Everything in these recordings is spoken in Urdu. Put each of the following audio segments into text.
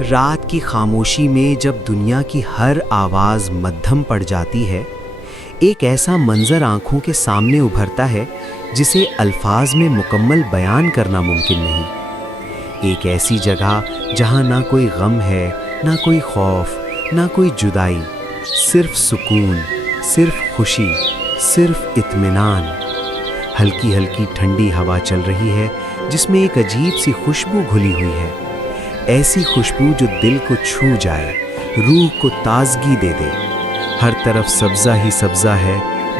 رات کی خاموشی میں جب دنیا کی ہر آواز مدھم پڑ جاتی ہے، ایک ایسا منظر آنکھوں کے سامنے ابھرتا ہے جسے الفاظ میں مکمل بیان کرنا ممکن نہیں۔ ایک ایسی جگہ جہاں نہ کوئی غم ہے، نہ کوئی خوف، نہ کوئی جدائی، صرف سکون، صرف خوشی، صرف اطمینان۔ ہلکی ہلکی ٹھنڈی ہوا چل رہی ہے جس میں ایک عجیب سی خوشبو گھلی ہوئی ہے، ایسی خوشبو جو دل کو چھو جائے، روح کو تازگی دے دے۔ ہر طرف سبزہ ہی سبزہ ہے،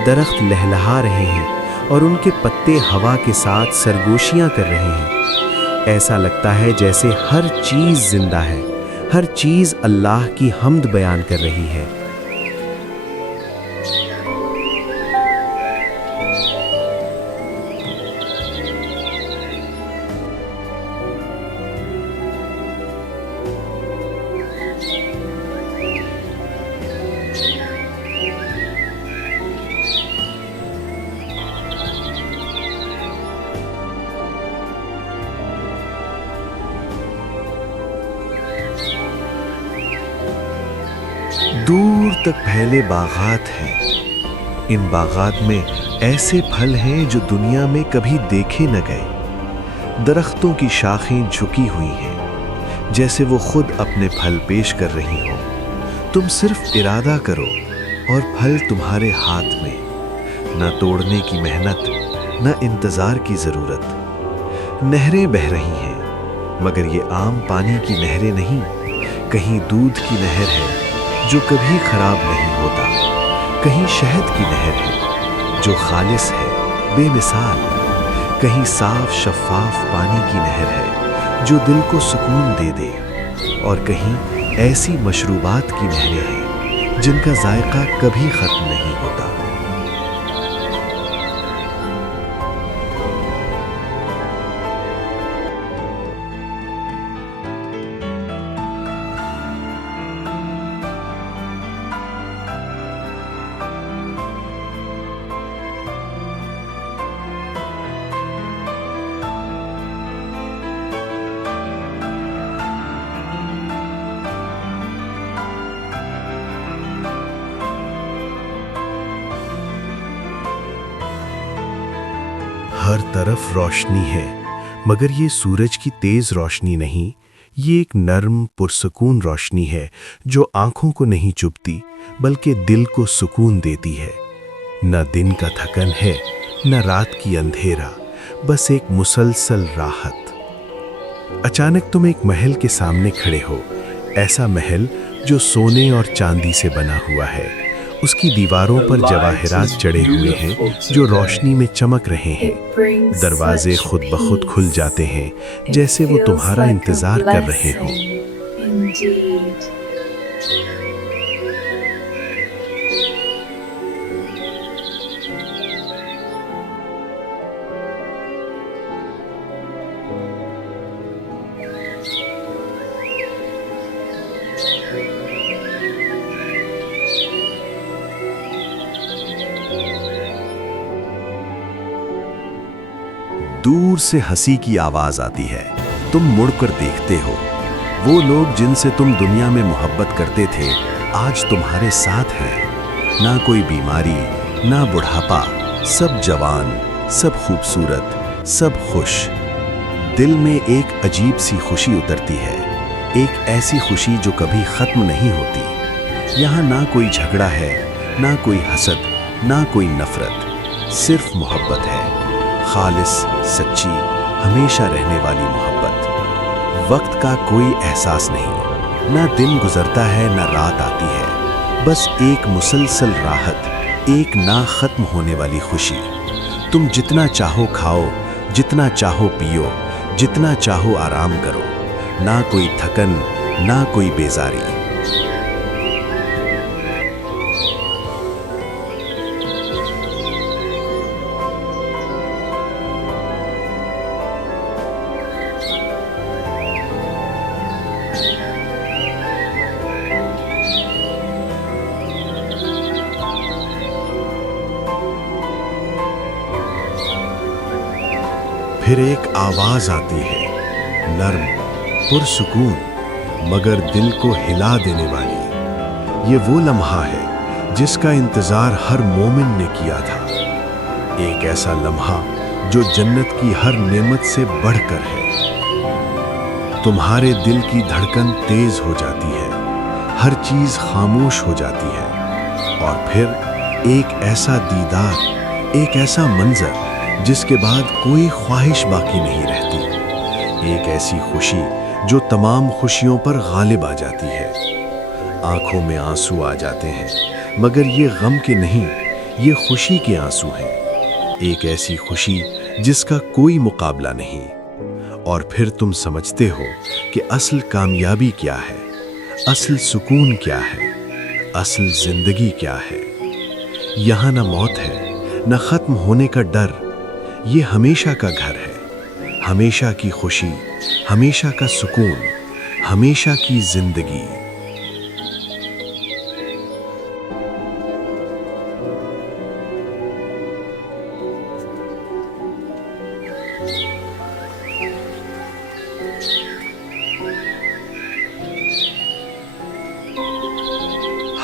درخت لہلہا رہے ہیں اور ان کے پتے ہوا کے ساتھ سرگوشیاں کر رہے ہیں۔ ایسا لگتا ہے جیسے ہر چیز زندہ ہے، ہر چیز اللہ کی حمد بیان کر رہی ہے۔ دور تک پھیلے باغات ہیں۔ ان باغات میں ایسے پھل ہیں جو دنیا میں کبھی دیکھے نہ گئے۔ درختوں کی شاخیں جھکی ہوئی ہیں جیسے وہ خود اپنے پھل پیش کر رہی ہوں۔ تم صرف ارادہ کرو اور پھل تمہارے ہاتھ میں، نہ توڑنے کی محنت، نہ انتظار کی ضرورت۔ نہریں بہہ رہی ہیں مگر یہ عام پانی کی نہریں نہیں، کہیں دودھ کی نہر ہے جو کبھی خراب نہیں ہوتا، کہیں شہد کی نہر ہے جو خالص ہے، بے مثال، کہیں صاف شفاف پانی کی نہر ہے جو دل کو سکون دے دے، اور کہیں ایسی مشروبات کی نہریں ہیں جن کا ذائقہ کبھی ختم نہیں ہوتا۔ ہر طرف روشنی ہے مگر یہ سورج کی تیز روشنی نہیں، یہ ایک نرم پرسکون روشنی ہے جو آنکھوں کو نہیں چبھتی بلکہ دل کو سکون دیتی ہے۔ نہ دن کا تھکن ہے، نہ رات کی اندھیرا، بس ایک مسلسل راحت۔ اچانک تم ایک محل کے سامنے کھڑے ہو، ایسا محل جو سونے اور چاندی سے بنا ہوا ہے۔ اس کی دیواروں پر جواہرات چڑھے ہوئے ہیں جو روشنی میں چمک رہے ہیں۔ دروازے خود بخود کھل جاتے ہیں جیسے وہ تمہارا انتظار کر رہے ہوں۔ دور سے ہنسی کی آواز آتی ہے، تم مڑ کر دیکھتے ہو۔ وہ لوگ جن سے تم دنیا میں محبت کرتے تھے آج تمہارے ساتھ ہیں۔ نہ کوئی بیماری، نہ بڑھاپا، سب جوان، سب خوبصورت، سب خوش۔ دل میں ایک عجیب سی خوشی اترتی ہے، ایک ایسی خوشی جو کبھی ختم نہیں ہوتی۔ یہاں نہ کوئی جھگڑا ہے، نہ کوئی حسد، نہ کوئی نفرت، صرف محبت ہے، خالص، سچی، ہمیشہ رہنے والی محبت۔ وقت کا کوئی احساس نہیں، نہ دن گزرتا ہے نہ رات آتی ہے، بس ایک مسلسل راحت، ایک نہ ختم ہونے والی خوشی۔ تم جتنا چاہو کھاؤ، جتنا چاہو پیو، جتنا چاہو آرام کرو، نہ کوئی تھکن، نہ کوئی بیزاری۔ پھر ایک آواز آتی ہے، نرم، پرسکون، مگر دل کو ہلا دینے والی۔ یہ وہ لمحہ ہے جس کا انتظار ہر مومن نے کیا تھا، ایک ایسا لمحہ جو جنت کی ہر نعمت سے بڑھ کر ہے۔ تمہارے دل کی دھڑکن تیز ہو جاتی ہے، ہر چیز خاموش ہو جاتی ہے، اور پھر ایک ایسا دیدار، ایک ایسا منظر جس کے بعد کوئی خواہش باقی نہیں رہتی، ایک ایسی خوشی جو تمام خوشیوں پر غالب آ جاتی ہے۔ آنکھوں میں آنسو آ جاتے ہیں، مگر یہ غم کے نہیں، یہ خوشی کے آنسو ہیں، ایک ایسی خوشی جس کا کوئی مقابلہ نہیں۔ اور پھر تم سمجھتے ہو کہ اصل کامیابی کیا ہے، اصل سکون کیا ہے، اصل زندگی کیا ہے۔ یہاں نہ موت ہے، نہ ختم ہونے کا ڈر، یہ ہمیشہ کا گھر ہے، ہمیشہ کی خوشی، ہمیشہ کا سکون، ہمیشہ کی زندگی۔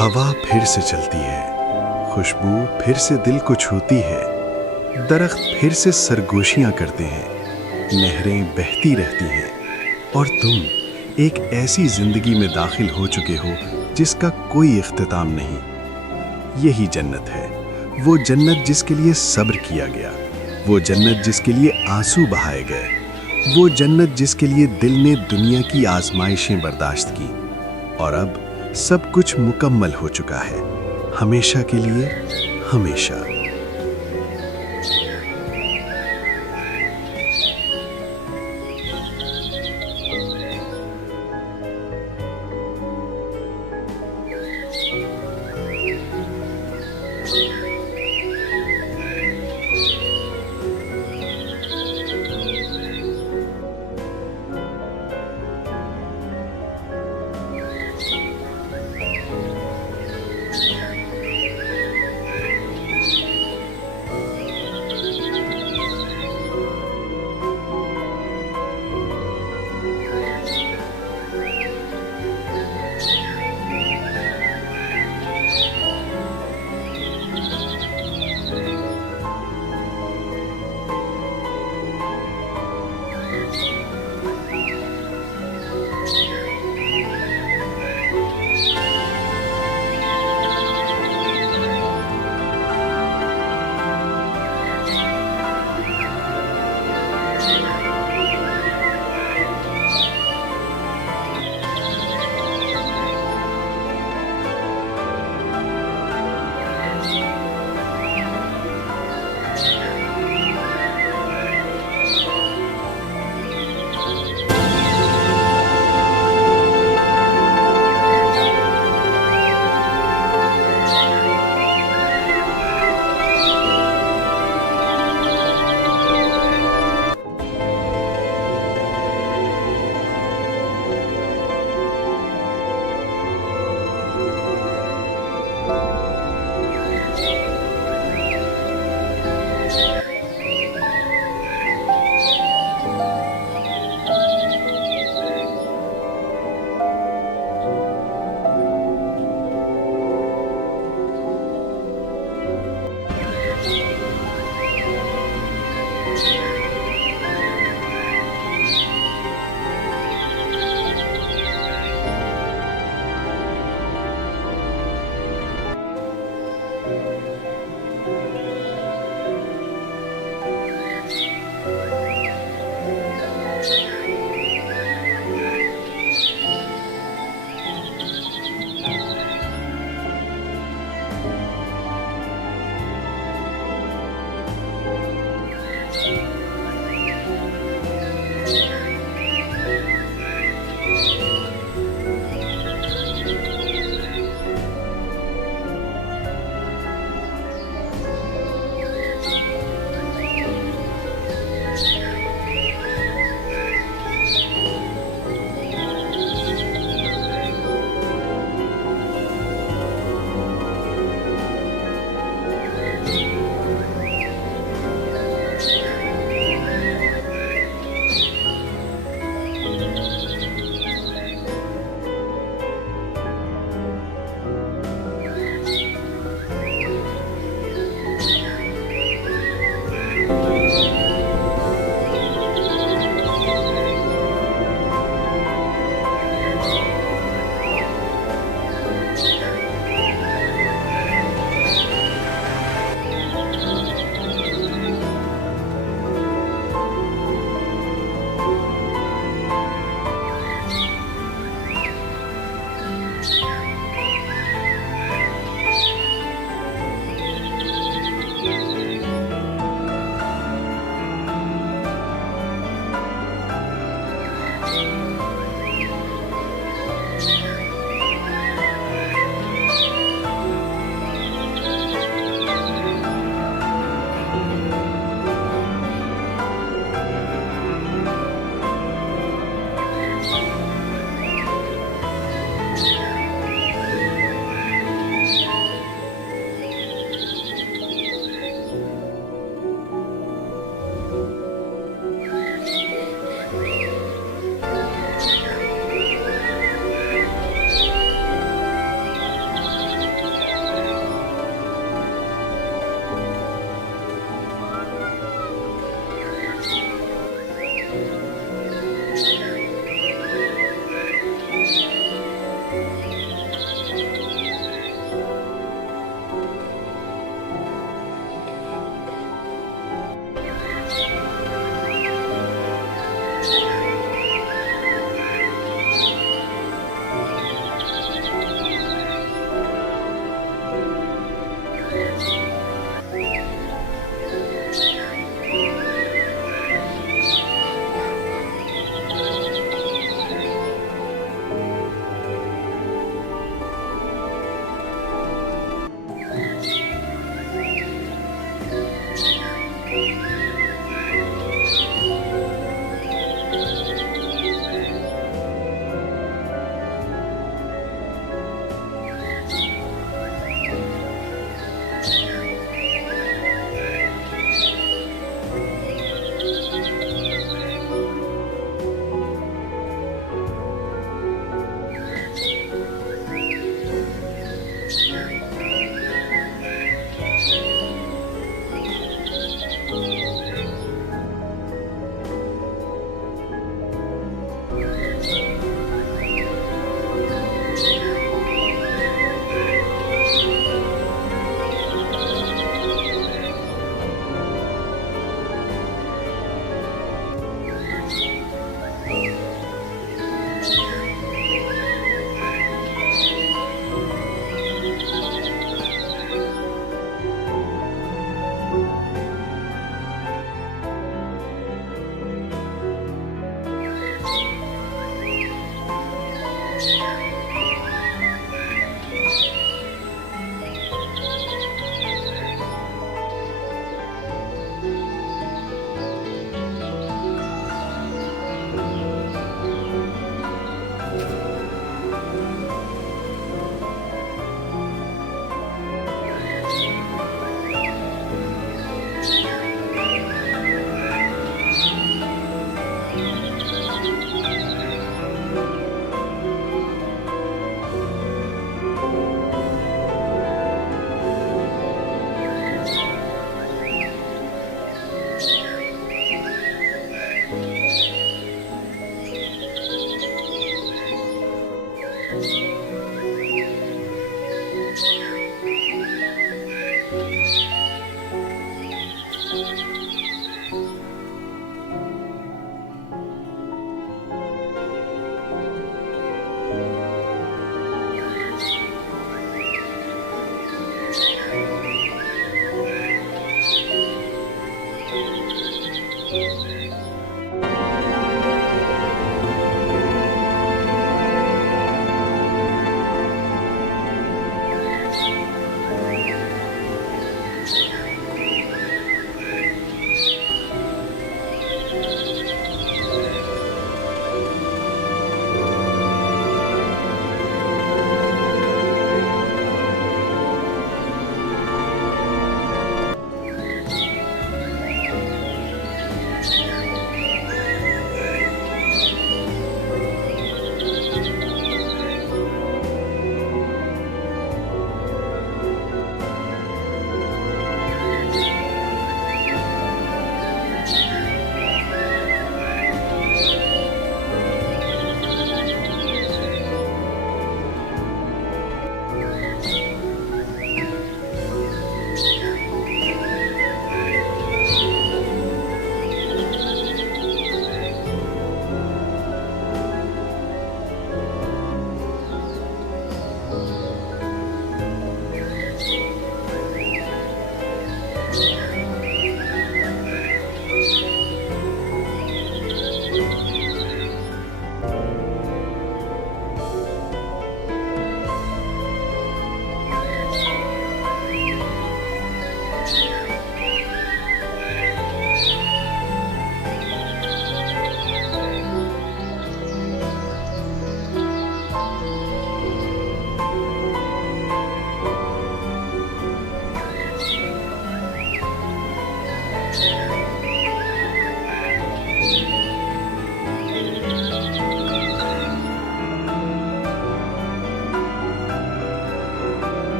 ہوا پھر سے چلتی ہے، خوشبو پھر سے دل کو چھوتی ہے، درخت پھر سے سرگوشیاں کرتے ہیں، نہریں بہتی رہتی ہیں، اور تم ایک ایسی زندگی میں داخل ہو چکے ہو جس کا کوئی اختتام نہیں۔ یہی جنت ہے، وہ جنت جس کے لیے صبر کیا گیا، وہ جنت جس کے لیے آنسو بہائے گئے، وہ جنت جس کے لیے دل نے دنیا کی آزمائشیں برداشت کی، اور اب سب کچھ مکمل ہو چکا ہے، ہمیشہ کے لیے، ہمیشہ۔